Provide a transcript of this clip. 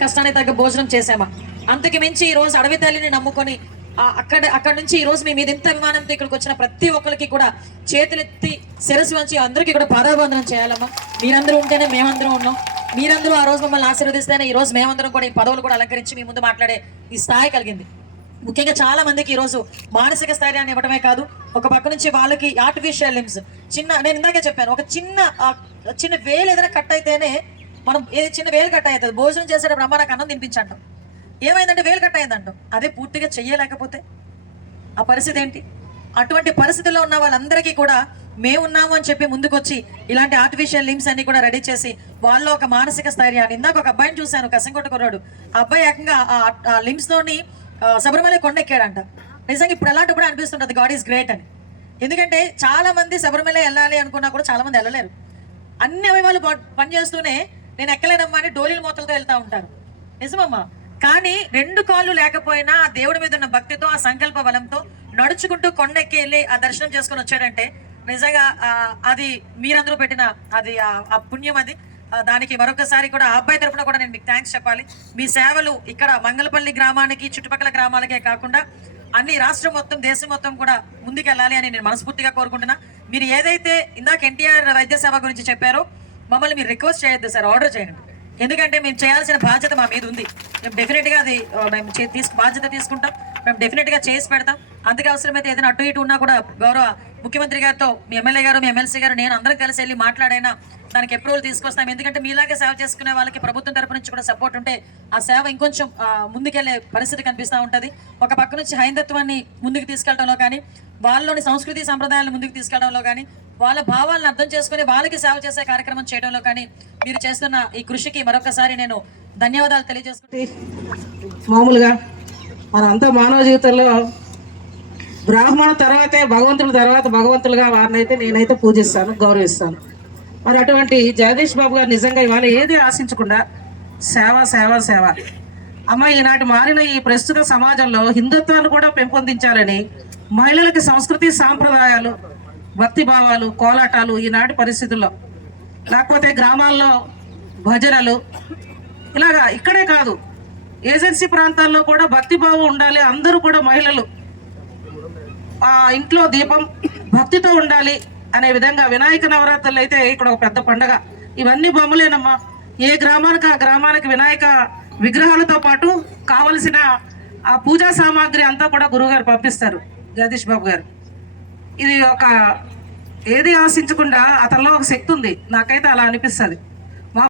కష్టానికి తగ్గ భోజనం చేసామా అంతకు మించి ఈ రోజు అడవి తల్లిని నమ్ముకొని అక్కడ అక్కడ నుంచి ఈ రోజు మీ మీద ఇంత అభిమానంతో ఇక్కడికి వచ్చిన ప్రతి ఒక్కరికి కూడా చేతులెత్తి శిరస్సు వంచి అందరికీ కూడా పాదాబంధనం చేయాలమ్మా. మీరందరూ ఉంటేనే మేమందరం ఉన్నాం. మీరందరూ ఆ రోజు మమ్మల్ని ఆశీర్వదిస్తేనే ఈ రోజు మేమందరం కూడా ఈ పదవులు కూడా అలంకరించి మీ ముందు మాట్లాడే ఈ స్థాయి కలిగింది. ముఖ్యంగా చాలా మందికి ఈరోజు మానసిక స్థైర్యాన్ని ఇవ్వడమే కాదు ఒక పక్క నుంచి వాళ్ళకి ఆర్టిఫిషియల్ లిమ్స్ చిన్న నేను ఇందాకే చెప్పాను ఒక చిన్న చిన్న వేలు ఏదైనా కట్ అయితేనే మనం ఏది చిన్న వేలు కట్ అవుతుంది భోజనం చేసేటప్పుడు అమ్మ నాకు అన్నం తినిపించంటాం ఏమైందంటే వేలు కట్ అయిందంటాం అదే పూర్తిగా చెయ్యలేకపోతే. ఆ పరిస్థితి ఏంటి? అటువంటి పరిస్థితుల్లో ఉన్న వాళ్ళందరికీ కూడా మేము ఉన్నాము అని చెప్పి ముందుకొచ్చి ఇలాంటి ఆర్టిఫిషియల్ లిమ్స్ అన్ని కూడా రెడీ చేసి వాళ్ళలో ఒక మానసిక స్థైర్యాన్ని ఇందాక ఒక అబ్బాయిని చూశాను కసంకొట్ట కుర్రాడు ఆ అబ్బాయి ఏకంగా ఆ- ఆ లిమ్స్ తోని శబరిమల కొండ ఎక్కాడంట నిజంగా ఇప్పుడు అలాంటప్పుడు అనిపిస్తుంటది గాడ్ ఈస్ గ్రేట్ అని. ఎందుకంటే చాలా మంది శబరిమల వెళ్ళాలి అనుకున్నా కూడా చాలా మంది వెళ్ళలేరు. అన్ని అవయవాలు పనిచేస్తూనే నేను ఎక్కలేనమ్మా అని డోలీల మూతలతో వెళ్తా ఉంటారు. నిజమమ్మా. కానీ రెండు కాళ్ళు లేకపోయినా ఆ దేవుడి మీద ఉన్న భక్తితో ఆ సంకల్ప బలంతో నడుచుకుంటూ కొండెక్కి వెళ్ళి ఆ దర్శనం చేసుకుని వచ్చాడంటే నిజంగా అది మీరందరూ పెట్టిన అది ఆ- పుణ్యం అది. దానికి మరొకసారి కూడా ఆ అబ్బాయి తరపున కూడా నేను మీకు థ్యాంక్స్ చెప్పాలి. మీ సేవలు ఇక్కడ మంగళపల్లి గ్రామానికి చుట్టుపక్కల గ్రామాలకే కాకుండా అన్ని రాష్ట్రం మొత్తం దేశం మొత్తం కూడా ముందుకెళ్ళాలి అని నేను మనస్ఫూర్తిగా కోరుకుంటున్నా. మీరు ఏదైతే ఇందాక ఎన్టీఆర్ వైద్య సేవ గురించి చెప్పారో మమ్మల్ని మీరు రిక్వెస్ట్ చేయొద్దు సార్ ఆర్డర్ చేయండి. ఎందుకంటే మేము చేయాల్సిన బాధ్యత మా మీద ఉంది. మేము డెఫినెట్గా అది మేము చే- తీసుకు బాధ్యత తీసుకుంటాం. మేము డెఫినెట్గా చేసి పెడతాం. అందుకే అవసరమైతే ఏదైనా అటు ఇటు ఉన్నా కూడా గౌరవ ముఖ్యమంత్రి గారితో మీ ఎమ్మెల్యే గారు మీ ఎమ్మెల్సీ గారు నేను అందరం కలిసి వెళ్ళి మాట్లాడైనా దానికి అప్రూవల్ తీసుకొస్తాం. ఎందుకంటే మీలాగే సేవ చేసుకునే వాళ్ళకి ప్రభుత్వం తరపు నుంచి కూడా సపోర్ట్ ఉంటే ఆ సేవ ఇంకొంచెం ముందుకెళ్ళే పరిస్థితి కనిపిస్తూ ఉంటుంది. ఒక పక్క నుంచి హైందత్వాన్ని ముందుకు తీసుకెళ్ళడంలో కానీ వాళ్ళలోని సంస్కృతి సంప్రదాయాలను ముందుకు తీసుకెళ్ళడంలో కానీ వాళ్ళ భావాలను అర్థం చేసుకుని వాళ్ళకి సేవ చేసే కార్యక్రమం చేయడంలో కానీ మీరు చేస్తున్న ఈ కృషికి మరొకసారి నేను ధన్యవాదాలు తెలియజేసుకుంటే మామూలుగా మన అంతా మానవ జీవితంలో బ్రాహ్మణ తర్వాతే భగవంతుల తర్వాత భగవంతులుగా వారిని అయితే నేనైతే పూజిస్తాను గౌరవిస్తాను. మరి అటువంటి జగదీష్ బాబు గారు నిజంగా ఇవాళ ఏది ఆశించకుండా సేవ సేవ సేవ. అమ్మ ఈనాటి మారిన ఈ ప్రస్తుత సమాజంలో హిందుత్వాన్ని కూడా పెంపొందించాలని మహిళలకి సంస్కృతి సాంప్రదాయాలు భక్తి భావాలు కోలాటాలు ఈనాటి పరిస్థితుల్లో. లేకపోతే గ్రామాల్లో భజనలు. ఇలాగా ఇక్కడే కాదు. ఏజెన్సీ ప్రాంతాల్లో కూడా భక్తి భావం ఉండాలి. అందరూ కూడా మహిళలు. ఆ ఇంట్లో దీపం భక్తితో ఉండాలి అనే విధంగా వినాయక నవరాత్రులు అయితే ఇక్కడ ఒక పెద్ద పండగ. ఇవన్నీ బొమ్మలేనమ్మా. ఏ గ్రామానికి ఆ గ్రామానికి వినాయక విగ్రహాలతో పాటు కావలసిన ఆ పూజా సామాగ్రి అంతా కూడా గురువుగారు పంపిస్తారు జగదీష్ బాబు గారు. ఇది ఒక ఏది ఆశించకుండా అతనిలో ఒక శక్తి ఉంది. నాకైతే అలా అనిపిస్తుంది.